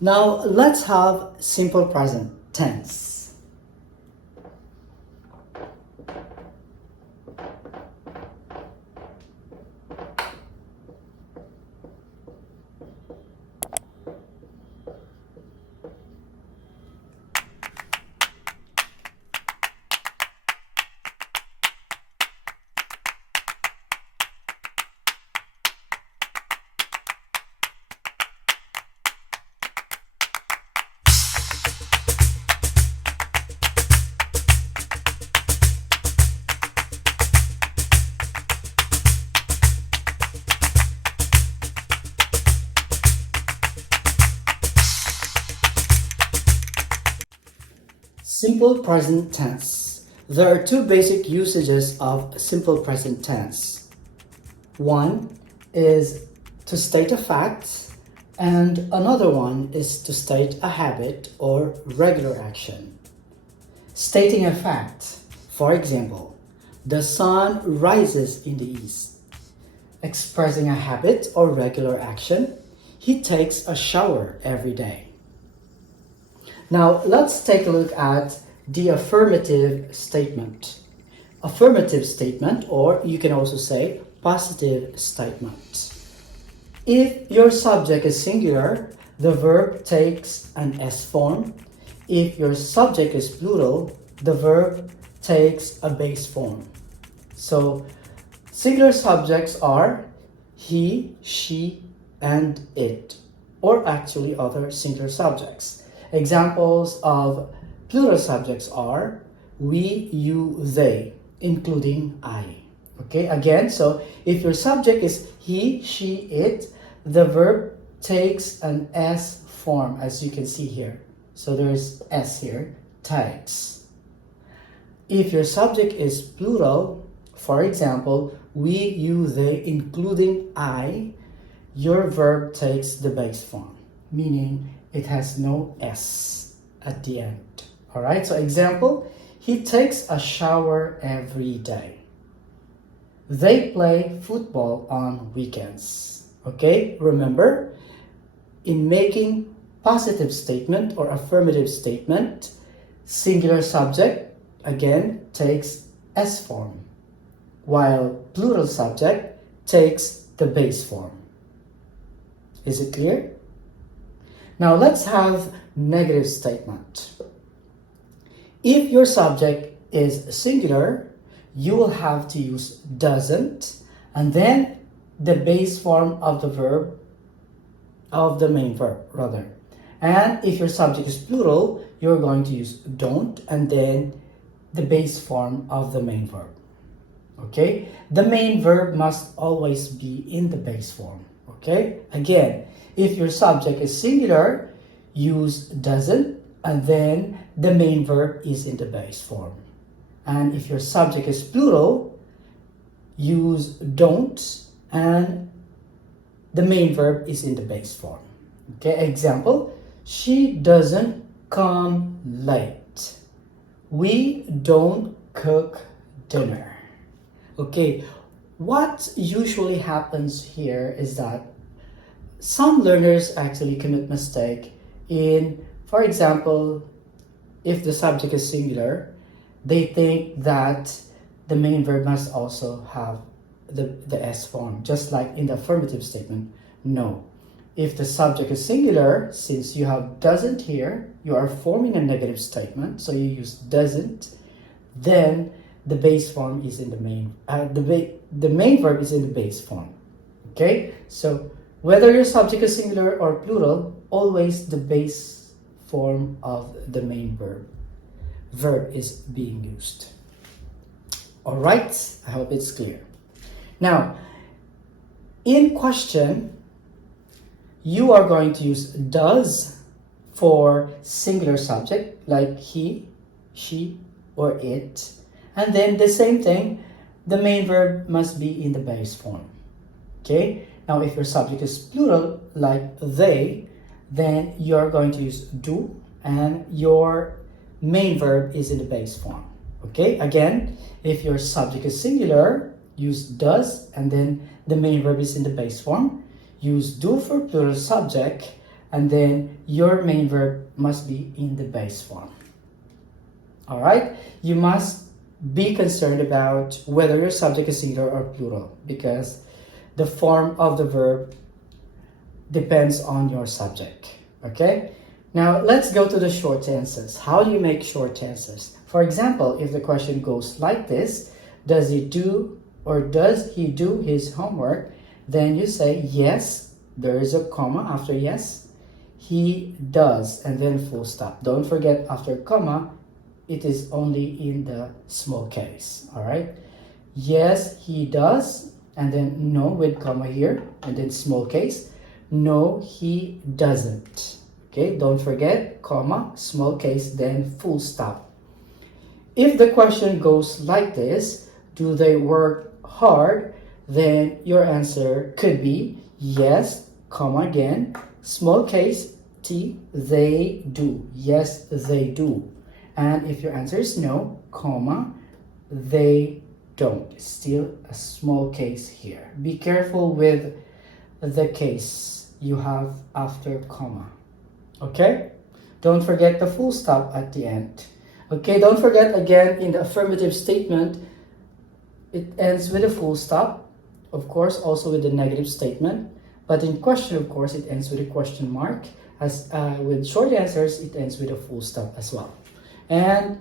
Now let's have simple present tense. Simple present tense. There are two basic usages of simple present tense. One is to state a fact, and another one is to state a habit or regular action. Stating a fact, for example, the sun rises in the east. Expressing a habit or regular action, he takes a shower every day. Now, let's take a look at the affirmative statement. Affirmative statement, or you can also say positive statement. If your subject is singular, the verb takes an S form. If your subject is plural, the verb takes a base form. So, singular subjects are he, she, and it, or actually other singular subjects. Examples of plural subjects are we, you, they, including I. Okay, again, so if your subject is he, she, it, the verb takes an S form, as you can see here. So there's S here, takes. If your subject is plural, for example, we, you, they, including I, your verb takes the base form, meaning it has no S at the end. All right, so example, he takes a shower every day. They play football on weekends. Okay, remember, in making positive statement or affirmative statement, singular subject, again, takes S form, while plural subject takes the base form. Is it clear? Now let's have negative statement. If your subject is singular, you will have to use doesn't and then the base form of the verb, of the main verb rather. And if your subject is plural, you're going to use don't and then the base form of the main verb. Okay? The main verb must always be in the base form. Okay? Again, if your subject is singular, use doesn't and then the main verb is in the base form. And if your subject is plural, use don't and the main verb is in the base form. Okay, example, she doesn't come late. We don't cook dinner. Okay, what usually happens here is that some learners actually commit mistake in, for example, if the subject is singular, they think that the main verb must also have the S form, just like in the affirmative statement. No. If the subject is singular, since you have doesn't here, you are forming a negative statement, so you use doesn't, then the base form is in the main, the main verb is in the base form. Okay? So whether your subject is singular or plural, always the base form of the main verb is being used. All right, I hope it's clear. Now, in question, you are going to use does for singular subject like he, she, or it. And then the same thing, the main verb must be in the base form. Okay? Now, if your subject is plural like they, then you're going to use do and your main verb is in the base form. Okay? Again, if your subject is singular, use does and then the main verb is in the base form. Use do for plural subject and then your main verb must be in the base form. All right? You must be concerned about whether your subject is singular or plural, because the form of the verb depends on your subject. Okay? Now, let's go to the short tenses. How do you make short tenses? For example, if the question goes like this, does he do his homework? Then you say, yes, there is a comma after yes. He does, and then full stop. Don't forget, after comma, it is only in the small case. All right? Yes, he does, and then no with comma here, and then small case. No, he doesn't. Okay, don't forget, comma, small case, then full stop. If the question goes like this, do they work hard? Then your answer could be yes, comma again, small case, T, they do. Yes, they do. And if your answer is no, comma, they don't. Still a small case here. Be careful with the case you have after comma. Okay? Don't forget the full stop at the end. Okay, don't forget again, in the affirmative statement, it ends with a full stop. Of course, also with the negative statement. But in question, of course, it ends with a question mark. As with short answers, it ends with a full stop as well. And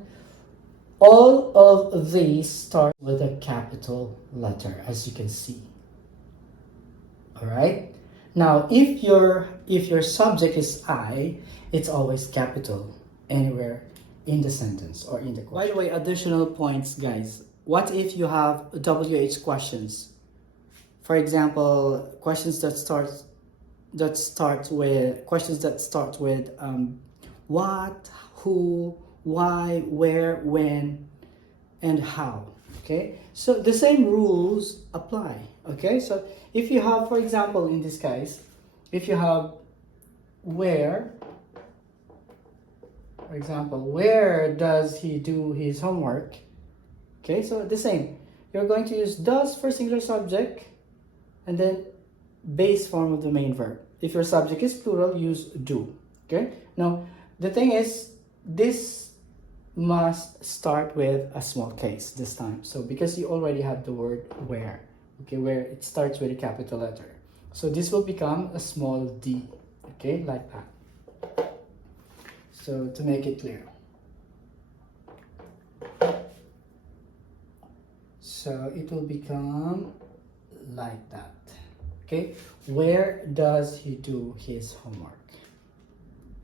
all of these start with a capital letter, as you can see. All right? Now, if your subject is I, it's always capital anywhere in the sentence or in the question. By the way, additional points, guys. What if you have WH questions? For example, questions that start with what, who, why, where, when, and how. Okay, so the same rules apply. Okay, so if you have, for example, in this case, if you have where, for example, where does he do his homework? Okay, so the same. You're going to use does for singular subject and then base form of the main verb. If your subject is plural, use do. Okay, now the thing is, this must start with a small case this time. So because you already have the word where, okay, where it starts with a capital letter. So this will become a small d, okay, like that. So to make it clear. So it will become like that, okay? Where does he do his homework?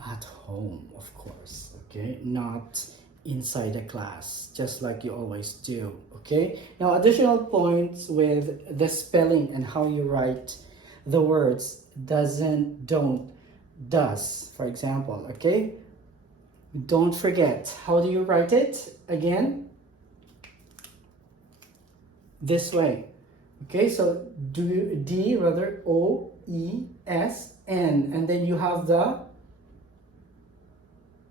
At home, of course, okay? Not inside the class, just like you always do, okay? Now, additional points with the spelling and how you write the words doesn't, don't, does, for example, okay? Don't forget, how do you write it again? This way, okay? So D, rather, O, E, S, N, and then you have the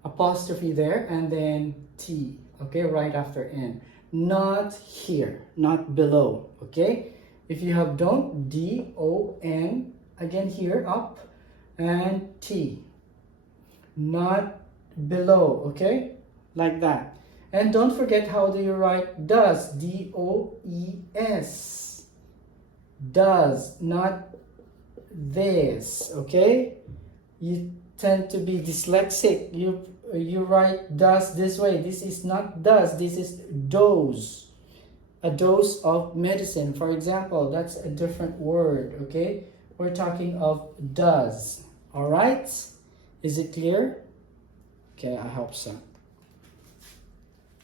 apostrophe there, and then T, okay, right after N. Not here, not below, okay? If you have don't, D, O, N, again here, up, and T. Not below, okay? Like that. And don't forget, how do you write does? D-O-E-S. Does, not this, okay? You tend to be dyslexic. You write does this way. This is not does, this is dose. A dose of medicine, for example, that's a different word, okay? We're talking of does, all right? Is it clear? Okay, I hope so.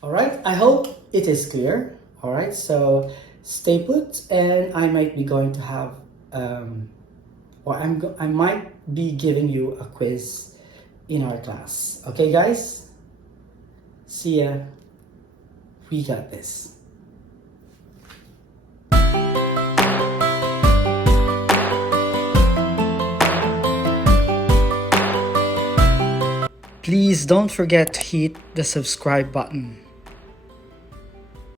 All right, I hope it is clear. All right, so stay put, and I might be going to have, I might be giving you a quiz in our class. Okay, guys? See ya. We got this. Please don't forget to hit the subscribe button.